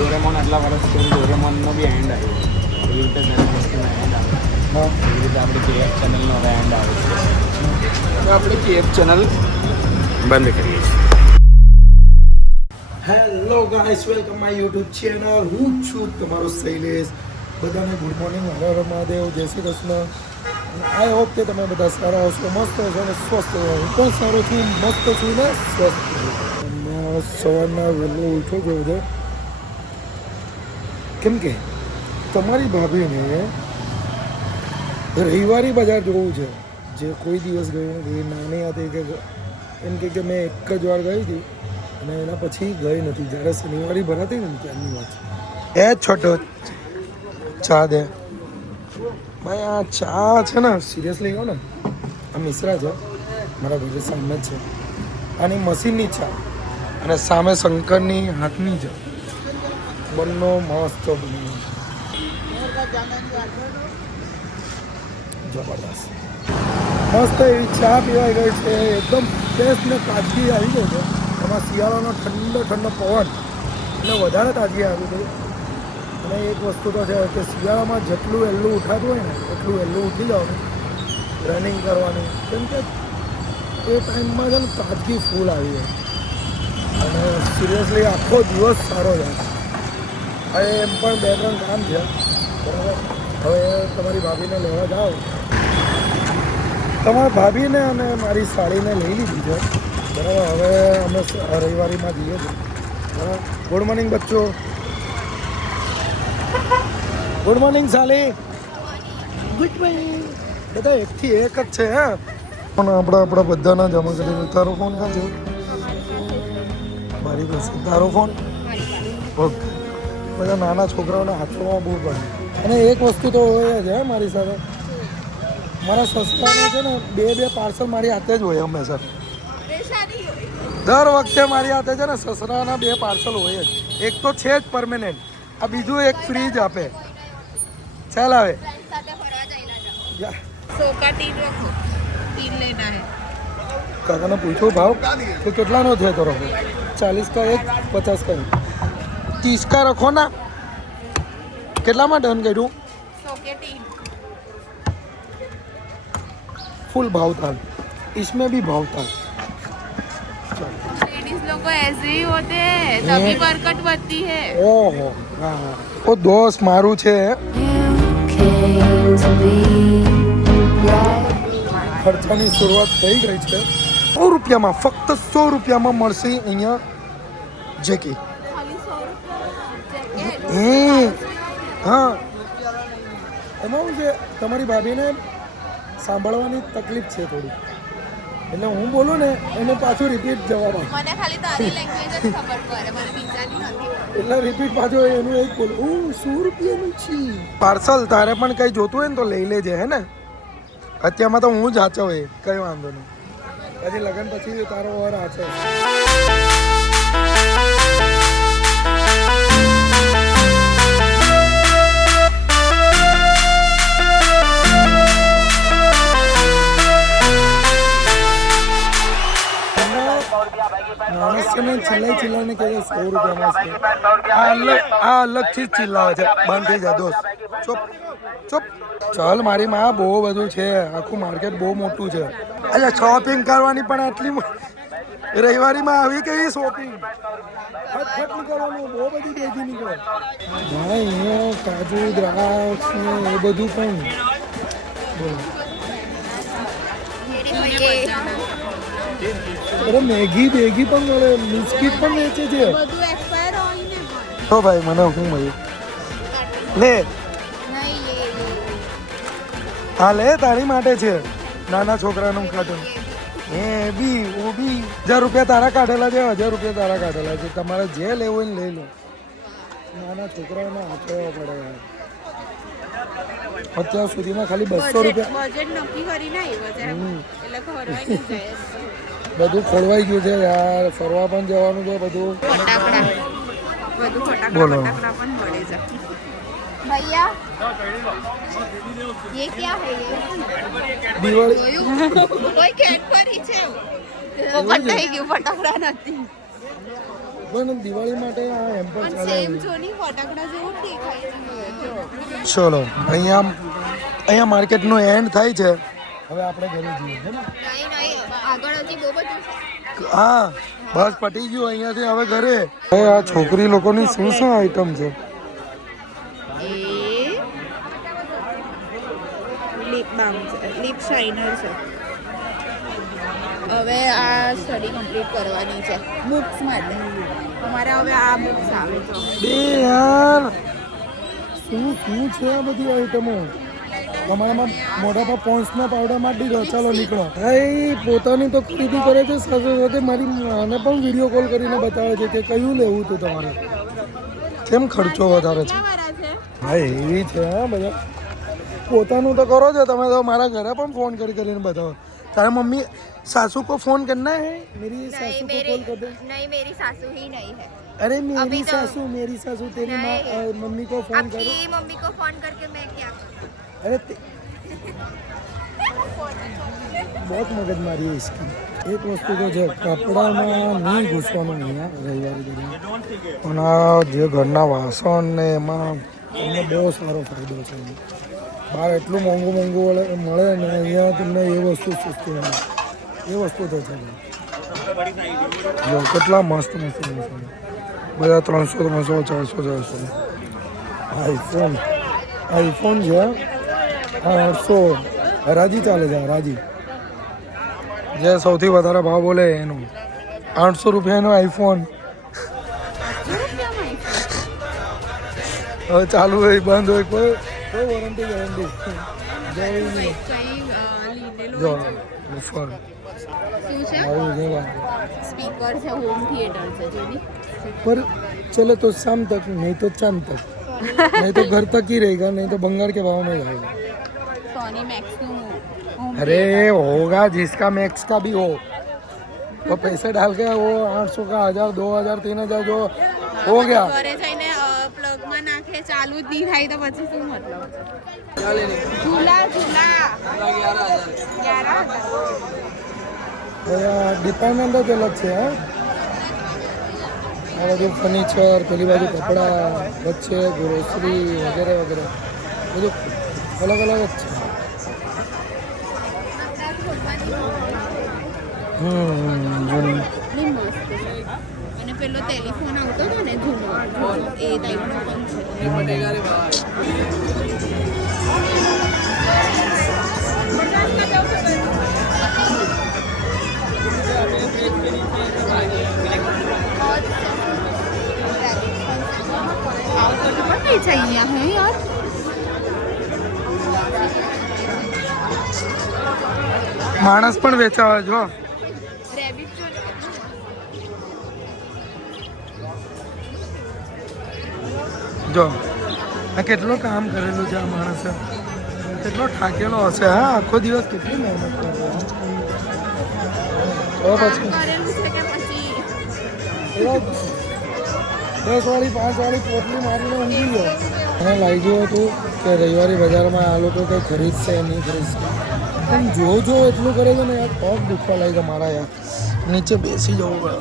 Doraemon આટલા વર્ષ પછી ડોરેમોનનો બી એન્ડ આવ્યો. એવી રીતે દરેક વસ્તુનો એન્ડ આવે. એવી રીતે આપણી KF ચેનલનો હવે એન્ડ આવે છે. તો આપણે KF ચેનલ બંધ કરીએ છીએ. Hello guys, welcome my YouTube channel. હું છું તમારો શૈલેષ. બધાને ગુડ મોર્નિંગ, હર હર મહાદેવ, જય શ્રી કૃષ્ણ. આઈ હોપ કે તમે બધા સારા હશો, મસ્ત હશો અને સ્વસ્થ હશો. હું પણ સારો છું, મસ્ત છું ને સ્વસ્થ છું. સવારના વહેલો ઉઠો ગયો છે કેમ કે તમારી ભાભીને રવિવારી બજાર જોવું છે, જે કોઈ દિવસ ગયું નથી. નાની હતી કે એમ કે મેં એક જ વાર ગઈ હતી અને એના પછી ગઈ નથી. જ્યારે શનિવારી ભરાતી ને ત્યારની વાત એ છોટો ચા દે ભાઈ. આ ચા છે ને, સિરિયસલી કહો ને, આ મિશ્રા છે મારા ઘરે સામે જ છે. આની મશીનની ચા અને સામે શંકરની હાથની છે. બંને મસ્ત બની, જબરદસ્ત મસ્ત એવી ચા પીવાઈ ગઈ છે. એકદમ ટેસ્ટ ને તાજગી આવી ગઈ છે. એમાં શિયાળાનો ઠંડો ઠંડો પવન એટલે વધારે તાજગી આવી ગઈ. અને એક વસ્તુ તો છે કે શિયાળામાં જેટલું વહેલું ઉઠાતું હોય ને એટલું વહેલું ઉઠી જવાનું, રનિંગ કરવાની, કેમ કે એ ટાઈમમાં છે ને તાજગી ફૂલ આવી જાય અને સિરિયસલી આખો દિવસ સારો જાય. હવે એમ પણ 2-3 કામ છે બરાબર. હવે તમારી ભાભીને લેવા જાઓ. તમારા ભાભીને અને મારી સાડીને લઈ લીધી છે બરાબર. હવે અમે રવિવારીમાં જઈએ છીએ બરાબર. ગુડ મોર્નિંગ બચ્ચો. ગુડ મોર્નિંગ સાલી. Good morning. બધા એકથી એક જ છે હે. પણ આપણા બધાના જમા કરી. તારો ફોન ક્યાં છે? મારી પાસે. તારો ફોન? ઓકે. બધા નાના છોકરાઓના હાથોમાં બહુ પડે. અને એક વસ્તુ તો હોય જ હે મારી સાથે, મારા સસરાને છે ને 2 પાર્સલ મારી હાથે જ હોય હંમેશા. દર વખતે મારી હાથે છે ને સસરાના 2 પાર્સલ હોય જ. એક તો છે જ પરમેનન્ટ, આ બીજું એક ફ્રી જ આપે. ચાલ આવે કાકાને પૂછો ભાવ કે કેટલાનો છે તો રખો. 40 का 1, 50 का 1, 30 का रखो ना. કેટલામાં ડન કર્યું? फुल भावताल, इसमें भी भावताल. लेडीज लोग को ऐसे ही होते हैं, तभी बरकत बढ़ती है. ओहो हाँ, वो दोस्त मारू છે. ખર્ચાની શરૂઆત થઈ ગઈ છે. 100 રૂપિયામાં, ફક્ત 100 રૂપિયામાં મળશે અહીંયા જેકેટ. હા, એમાં શું છે, તમારી ભાભીને સાંભળવાની તકલીફ છે થોડી, એટલે હું બોલું ને એને પાછું રિપીટ જવાબ આપે. મને ખાલી તારી લેંગ્વેજ જ ખબર પડે, મને બીજાની નથી. એટલે રિપીટ પાછું એનું એક બોલું. 100 રૂપિયાનું છે પાર્સલ. તારે પણ કંઈ જોતું હોય ને તો લઈ લેજે હે ને. અત્યારમાં તો હું જ હાચવ, એ કંઈ વાંધો નહીં. પછી લગ્ન પછી તારો વર હાચવ. માણસને ચિલ્લાઈને કહે 100 રૂપિયામાં છે. આ અલગથી જ ચિલ્લાવે છે. બંધ થઈ જા દોસ્ત, ચૂપ ચૂપ. ચાલ મારી માં, બહુ બધું છે. આખું માર્કેટ બહુ મોટું છે. અચ્છા, શોપિંગ કરવાની પણ આટલી રવિવારીમાં આવી કેવી શોપિંગ? ફટ નીકળવાનું, બહુ બધી ભેગી નીકળે ભાઈ. અહીંયા કાજુ, દ્રાક્ષ ને એ બધું પણ. અરે મેગી પણ મળે, બિસ્કીટ પણ વેચે છે. તો ભાઈ મને શું મળ્યું? લે હા લે, તારી માટે છે. નાના છોકરાનું કાર્ટૂન. એ બી 1000 રૂપિયા તારા કાઢેલા છે, 1000 રૂપિયા તારા કાઢેલા છે. તમારે જે લેવું હોય ને લઈ લો. નાના છોકરાઓને હાથવા પડે. અત્યાર સુધીમાં ખાલી 200 રૂપિયા બધું ખોલવાઈ ગયું છે યાર. ફરવા પણ જવાનું છે બધું. બોલો भैया ये क्या है? ये દિવાળી કોઈ કેડબરી છે. वो પટાઈ ગયું, ફટાકડા નથી. પણ દિવાળી માટે આ હેમ્પર પણ ચાલે સેમ જોની ફટાકડા જેવું જ દેખાય છે જો ચલો અહીંયા માર્કેટનો એન્ડ થાય છે હવે આપણે ઘરે જઈએ છે ને નહીં આગળ હજી બહુ બધું છે હા બસ પટી ગયું અહીંયાથી હવે ઘરે હવે આ છોકરી લોકોની શું શું આઈટમ છે એ લિપ બામ છે લિપ શાઇનર છે હવે આ સ્ટડી કમ્પ્લીટ કરવાની છે બુક્સ માટે અમારે હવે આ બુક્સ આવે છે બે યાર શું શું છે આ બધી આઈટમો તમારામાં મોઢા પર પોન્સના પાવડર મારી દીધો ચાલો નીકળો ભાઈ પોતાની તો ખરીદી કરે છે સાથે સાથે મારી માને પણ વિડીયો કોલ કરીને બતાવે છે કે કયું લેવું હતું તમારે કેમ ખર્ચો વધારે છે વાળા છે હા એવી છે હા બધા પોતાનું તો કરો છો તમે તો મારા ઘરે પણ ફોન કરીને બતાવો તારા મમ્મી सासू को फोन करना है मेरी सासू को कॉल कर दे नहीं मेरी सासू ही नहीं है अरे मेरी अभी तो- सासू तेरी मम्मी को फोन करो आपकी मम्मी को फोन करके मैं क्या अरे बहुत मगजमारी है इसकी एक वस्तु तो जो કપડામાં નહીં ઘૂસવાનું અહીંયા રવિવારે દરમિયાન પણ આ જે ઘરના વાસણ ને એમાં તમને બહુ સારો ફાયદો છે બહાર એટલું મોંઘું મળે ને અહીંયા તમને એ વસ્તુ સસ્તી મળે એ વસ્તુ તો છે જો કેટલા મસ્ત બધા 300 400 આઈફોન છે 800 હરાજી ચાલે છે હરાજી જે સૌથી વધારે ભાવ બોલે એનું 800 રૂપિયાનો આઈફોન હવે ચાલુ હોય બંધ હોય કોઈ વોરંટી ગેરંટી જો ઓફર શું છે સ્પીકર છે હોમ થિયેટર છે જોની पर चले तो शाम तक नहीं तो चांद तक नहीं तो घर तक ही रहेगा नहीं तो बंगाल के भाव में जाएगा सोनी मैक्स નું હોમ अरे होगा जिसका मैक्स का भी हो वो पैसे डाल के वो 800 का 1000 2000 3000 जो हो गया ઘરે જઈને પ્લગ માં નાખે ચાલુ જ નહીં થાય તો પછી શું મતલબ ઝૂલા 11,000 ડિપાર્ટમેન્ટ જ અલગ છે હા આ બધું ફર્નિચર પેલી બાજુ કપડાં વચ્ચે ગ્રોસરી વગેરે વગેરે બધું અલગ અલગ જ છે એટલી મસ્ત છે અને પેલો ટેલિફોન આવતો હતો ને જૂનો એ ટાઈપનો પણ છે પણ નહીં છે અહીંયા હે યાર માણસ પણ વેચાવે જો રેબિટ જો આ કેટલો કામ કરેલું છે આ માણસે કેટલો થાકેલો હશે હા આખો દિવસ કેટલી મહેનત કરે તો પછી કરેલું છે કે પછી 10 વાળી 5 વાળી પોટલી મારીને ઊંઘી ગયો મને લાગ્યું હતું કે રવિવારી બજારમાં આ લોકો કંઈ ખરીદશે નહીં ખરીદશે પણ જો એટલું કરે છે ને યાર પગ દુખવા લાગ્યા મારા યાર નીચે બેસી જવું પડે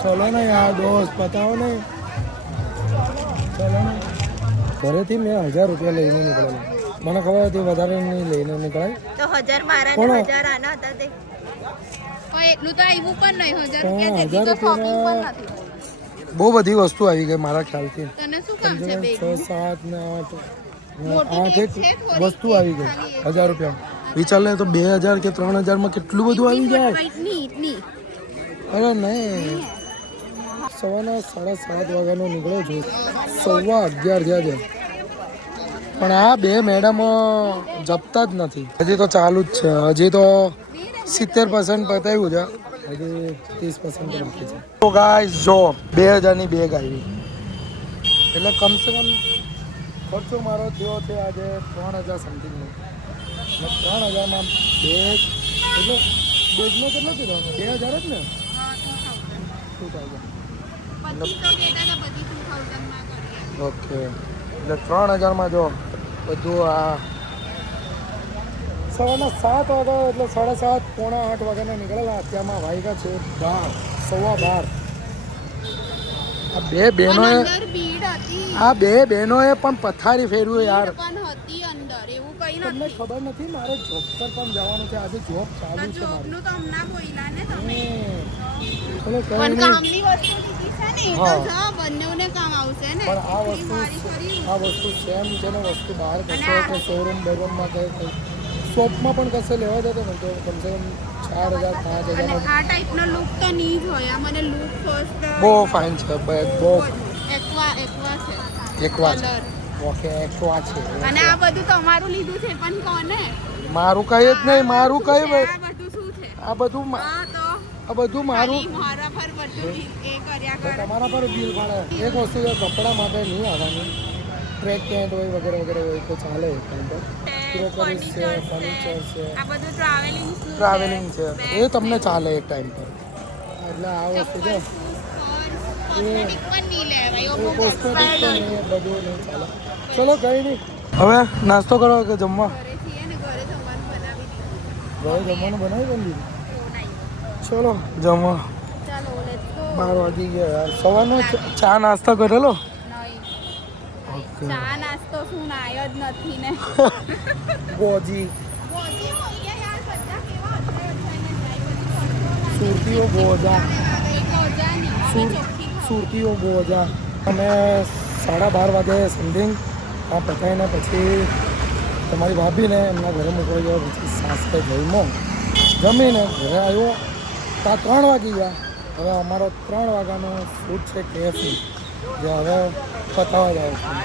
ચલો ને યાર દોસ્ત બતાવો ને ચલો ને ઘરેથી મેં 1000 રૂપિયા લઈને નીકળેલો મને ખબર હતી વધારે નહીં લઈને નીકળાય તો 1000 મારા કોણ? ને 1000 આના હતા તે કોઈ એટલું તો આવ્યું પણ નહીં 1000 પણ રૂપિયા જેટલી 1000 તો શોપિંગ પણ રૂપિયાના નથી બહુ બધી વસ્તુ આવી ગઈ મારા ખ્યાલથી તને શું કામ છે બેગ 6 7 ને 8 મોટી એક બેગ છે થોડી વસ્તુ આવી ગઈ ખાલી 1000 રૂપિયા વિચાર લે તો 2000 કે 3000 માં કેટલું બધું આવી જાય ઇટલી અરે નહીં સવારના 7:30 વાગ્યાનો નીકળ્યો છું 11:15 થયા છે પણ આ બે મેડમ જપતા જ નથી હજી તો ચાલુ જ છે હજી તો 70% પતાવ્યું છે હજી 30% બાકી છે તો ગાઈસ જો 2000 ની બેગ આવી એટલે કમસે કમ ખર્ચો મારો થયો છે આજે 3000 સમથિંગનો 3000 માં બેગ એટલે બેગનો કેટલો કીધો 2000 જ ને 2000 ઓકે એટલે 3000 માં જો બધું આ સવારના 7 વાગ્યા એટલે 7:30 પોણા 8 વાગ્યાના નીકળેલા અત્યારમાં વાગ્યા છે 12 12:15 આ બે બહેનોએ અંદર ભીડ હતી આ બે બહેનોએ પણ પથારી ફેરવ્યું યાર. ભીડ પણ હતી અંદર એવું કઈ તમને નથી ખબર નથી મારે જોબ પર પણ જવાનું છે આજે જોબ ચાલુ છે મારી. જોબનું તો હમણાં બોલ્યા ને તમે ચલો કઈ પણ નહીં. કામની વસ્તુ લીધી છે ને એ તો હા. જા બંનેને કામ આવશે ને પણ આ એટલી મારી વસ્તુ કરી આ વસ્તુ સેમ છે ને વસ્તુ બહાર અને કશો આ- કે શોરૂમ બેરૂમમાં કે શોપમાં પણ કશે લેવા જતો ને તો કમસે કમ 4,000 અને 5,000 આ ટાઈપનો લુક તો નહીં જ હોય આ મને લુક ફર્સ્ટ બહુ ફાઇન છે બહુ એકવા છે એકવા છે. કલર ઓકે એકવા છે અને આ બધું તમારું લીધું છે પણ કોને મારું કઈ જ નહીં મારું કઈ આ બધું શું છે આ બધું હા તો આ બધું મારું ખાલી મારા પર બધું એ કર્યા તો કરે તમારા પર બિલ ભાડે એક વસ્તુ છે કપડા માટે નહીં આવવાની ટ્રેક પેન્ટ હોય વગેરે વગેરે હોય તો ચાલે ક્રોકરીઝ છે ફર્નિચર છે આ બધું ટ્રાવેલિંગ ટ્રાવેલિંગ છે એ તમને ચાલે એક ટાઈમ પર એટલે આ વસ્તુ છે કોસ્મેટિક પણ નહીં લેવાય એ કોસ્મેટિક તો નહીં એ બધું નહીં ચાલે ચલો કંઈ નહીં હવે નાસ્તો કરો કે જમવા ઘરે છીએ ને ઘરે જમવાનું બનાવી દીધું ઘરે જમવાનું બનાવી પણ દીધું નહીં ચલો જમવા ચાલો લેટ્સ ગો 12 વાગી ગયા યાર સવારનો ચા નાસ્તો કરેલો નહીં ચા નાસ્તો શું નાય જ નથી ને ગોજી બોજી હોઈએ યાર બધા કેવા અઠવાડિયે સુરતીઓ ગોજા એક ઓજાની સુરતીઓ ગોજા અમે 12:30 વાગે સમથિંગ આ પતાવીને પછી તમારી ભાભીને એમના ઘરે મૂકવા ગયો પછી સાસરે જમીને ઘરે આવ્યો ત્યાં 3 વાગી ગયા હવે અમારો 3 વાગ્યાનો શૂટ છે કેએફની જે હવે પતાવવા જાવ છું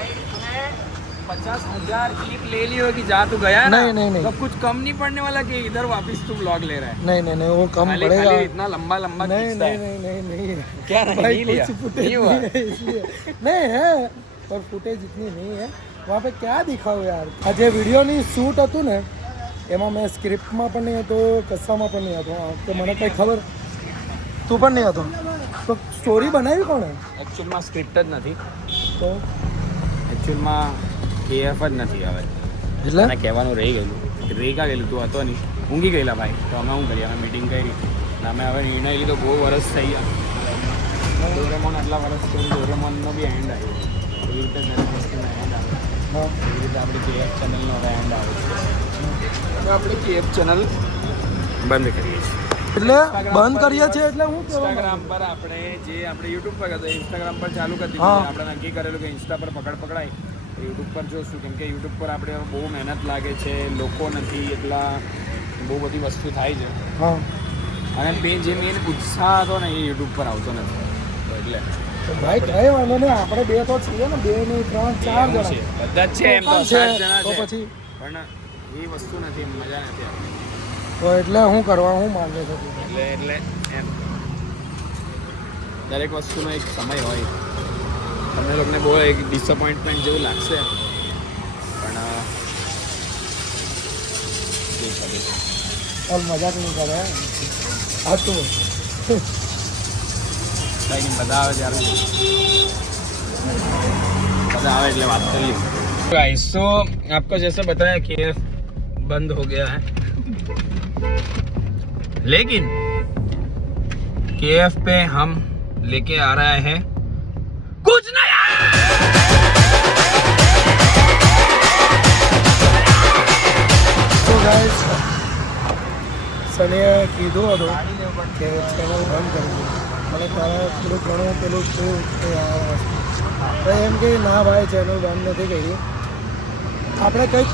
50,000 क्लिप ले ली होगी जहाँ तू गया ना नहीं, नहीं, नहीं। तो कुछ कम नहीं पड़ने वाला कि इधर वापस तू ब्लॉग ले रहा है नहीं वो कम खाली पड़ेगा खाली इतना लंबा लंबा नहीं खींचता है। नहीं क्या नहीं, भाई नहीं लिया? कुछ फुटेज नहीं हुआ? नहीं है इसलिए नहीं है पर फुटेज इतनी नहीं है वहाँ पे क्या दिखाओ यार આ જે વિડીયોની શૂટ હતું ને એમાં મેં સ્ક્રિપ્ટમાં પણ નહીં હતો કશામાં પણ નહીં હતો કે મને કંઈ ખબર તું પણ નહીં હતો તો સ્ટોરી બનાવી કોણે એકચ્યુઅલમાં સ્ક્રિપ્ટ જ નથી તો એકચ્યુઅલમાં કેએફ જ નથી હવે એટલે મને કહેવાનું રહી ગયેલું તું હતો નહીં ઊંઘી ગયેલા ભાઈ તો અમે શું કરીએ અમે મિટિંગ કરી અને અમે હવે નિર્ણય લીધો બહુ વર્ષ થઈ ગયા ડોરેમોન આટલા વર્ષ પછી ડોરેમોનનો બી એન્ડ આવ્યો એવી રીતે દરેક વસ્તુનો એન્ડ આવે હા એવી રીતે આપણી કેએફ ચેનલનો હવે એન્ડ આવે છે આપણે કેએફ ચેનલ બંધ કરીએ છીએ એટલે બંધ કરીએ છીએ એટલે હું કહેવા ઇન્સ્ટાગ્રામ પર આપણે જે આપણે યુટ્યુબ પર હતો ઇન્સ્ટાગ્રામ પર ચાલુ કરી હા. દીધું આપણે નક્કી કરેલું કે ઇન્સ્ટા પર પકડાય યુટ્યુબ પર જોશું કેમ કે યુટ્યુબ પર આપણે બહુ મહેનત લાગે છે લોકો નથી એટલા બહુ બધી વસ્તુ થાય છે હા અને જે મેન ઉત્સાહ હતો ને એ યુટ્યુબ પર આવતો નથી તો એટલે તો ભાઈ કઈ વાંધો નહીં આપણે બે તો છીએ ને 2 નહીં 3 4 એવું છે જણા બધા જ છે એમ તો છે 7 જણા તો છે પછી પણ એ વસ્તુ નથી મજા નથી આવતી તો એટલે હું કરવા હું માંગે છે તું? એટલે એમ દરેક વસ્તુનો એક સમય હોય તમને લોકોને બહુ એક ડિસઅપોઇન્ટમેન્ટ જેવું લાગશે પણ જે છે ચાલ મજાક નહીં કરે હા તું કંઈ નહીં બધા આવે ત્યારે બધા આવે એટલે बात करिए गाइस तो आपको जैसे बताया केएफ बंद हो गया है लेकिन केएफ पे हम लेके आ रहे हैं कुछ नया તો ગાઈસ સનીએ કીધું હતું કે ચેનલ બંધ કરી દો અને તારે થોડું ઘણું પેલું થયું કે આ વસ્તુ તો એમ કે ના ભાઈ ચેનલ બંધ નથી કરી આપણે કંઈક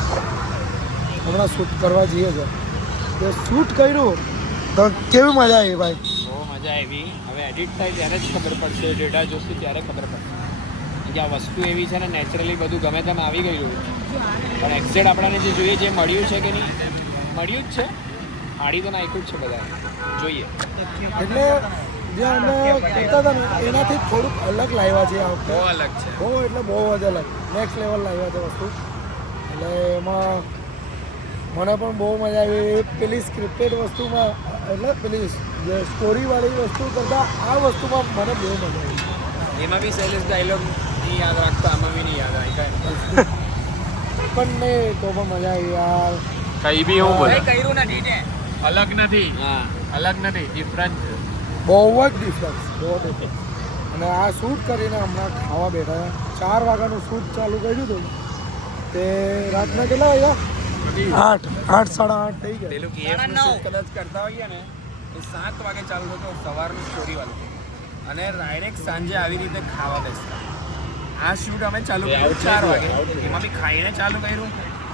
હમણાં શૂટ કરવા જઈએ છીએ તો શૂટ કર્યું તો કેવી મજા આવી ભાઈ બહુ મજા આવી હવે એડિટ થાય ત્યારે જ ખબર પડશે ડેટા જોશું ત્યારે ખબર પડશે કે આ વસ્તુ એવી છે ને નેચરલી બધું ગમે તેમ આવી ગયું પણ એક્ઝેક્ટ આપણાને જે જોઈએ છે એ મળ્યું છે કે નહીં મળ્યું જ છે આડી તો નાખ્યું જ છે બધા જોઈએ એટલે જે અમે કહેતા હતા ને એનાથી થોડુંક અલગ લાવ્યા છે આ વખતે બહુ અલગ છે બહુ એટલે બહુ જ અલગ નેક્સ્ટ લેવલ લાવ્યા છે વસ્તુ એટલે એમાં મને પણ બહુ મજા આવી પેલી સ્ક્રિપ્ટેડ વસ્તુમાં એટલે પેલી જે સ્ટોરીવાળી વસ્તુ કરતાં આ વસ્તુમાં મને બહુ મજા આવી એમાં બી શૈલેષ ડાયલોગ નહીં યાદ રાખતો આમાં બી નહીં યાદ રાખ્યા પણ નહીં તો પણ મજા આવી યાર કઈ બી હું બોલે. કર્યું નથી ને અલગ નથી હા અલગ નથી ડિફરન્ટ બહુ જ ડિફરન્સ બહુ ડિફરન્સ અને આ શૂટ કરીને હમણાં ખાવા બેઠા 4 વાગ્યાનું શૂટ ચાલુ કર્યું હતું તે રાતના કેટલા વાગ્યા 8 8:30 થઈ ગયા. પેલું KF નું shoot કદાચ કરતા હોઈએ ને એ 7 વાગે ચાલુ થતો સવારનું સ્ટોરી વાળું અને ડાયરેક્ટ સાંજે આવી રીતે ખાવા બેસતા. આ શૂટ અમે ચાલુ કર્યું 4 વાગે, એમાં બી ખાઈને ચાલુ કર્યું,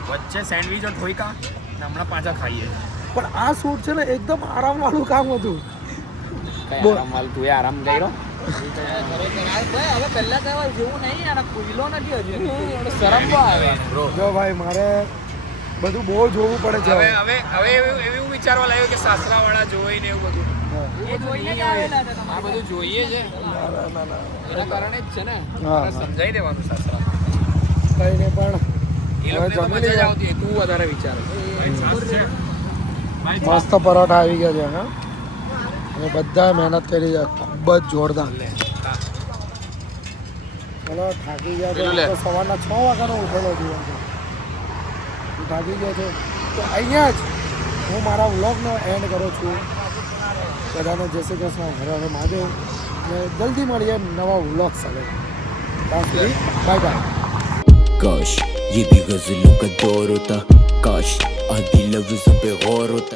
વચ્ચે સેન્ડવિચો ઠોઈકા અને હમણાં પાછા ખાઈએ. પણ આ શૂટ છે ને એકદમ આરામવાળું કામ હતું. કઈ આરામ વાળું તું આરામ કર્યો? હવે પહેલા કહેવાય જેવું નહીં યાર, ખુલ્લો નથી હજુ, શરમ બહુ આવે. જો ભાઈ મારે બધું બહુ જોવું પડે છે. હવે હવે હવે એવું વિચારવા લાગ્યું કે સાસરા વાળા જોઈ ને એવું બધું. એ જોઈને જ આવેલા હતા આ બધું જોઈએ છે એના કારણે જ છે ને. હા. સમજાઈ દેવાનું સાસરા કઈને પણ એ લોકોને તો મજા જ આવતી હોય. તું વધારે વિચાર. મસ્ત પરોઠા આવી ગયા છે હા, અને બધા મહેનત કરી છે ખૂબ જ જોરદાર. ચલો થાકી ગયા છે. પેલું લે. તો સવારના 6 વાગ્યાનો ઉઠેલો છું તું થાકી ગયો છે તો અહીંયા જ હું મારા વ્લોગનો એન્ડ કરું છું. બધાને જય શ્રી કૃષ્ણ, હર હર મહાદેવ, અને જલ્દી મળીએ નવા વ્લોગ સાથે. ત્યાં સુધી બાય બાય. काश ये भी गजलों का दौर होता, काश आधी लफ्ज़ों पे गौर होता.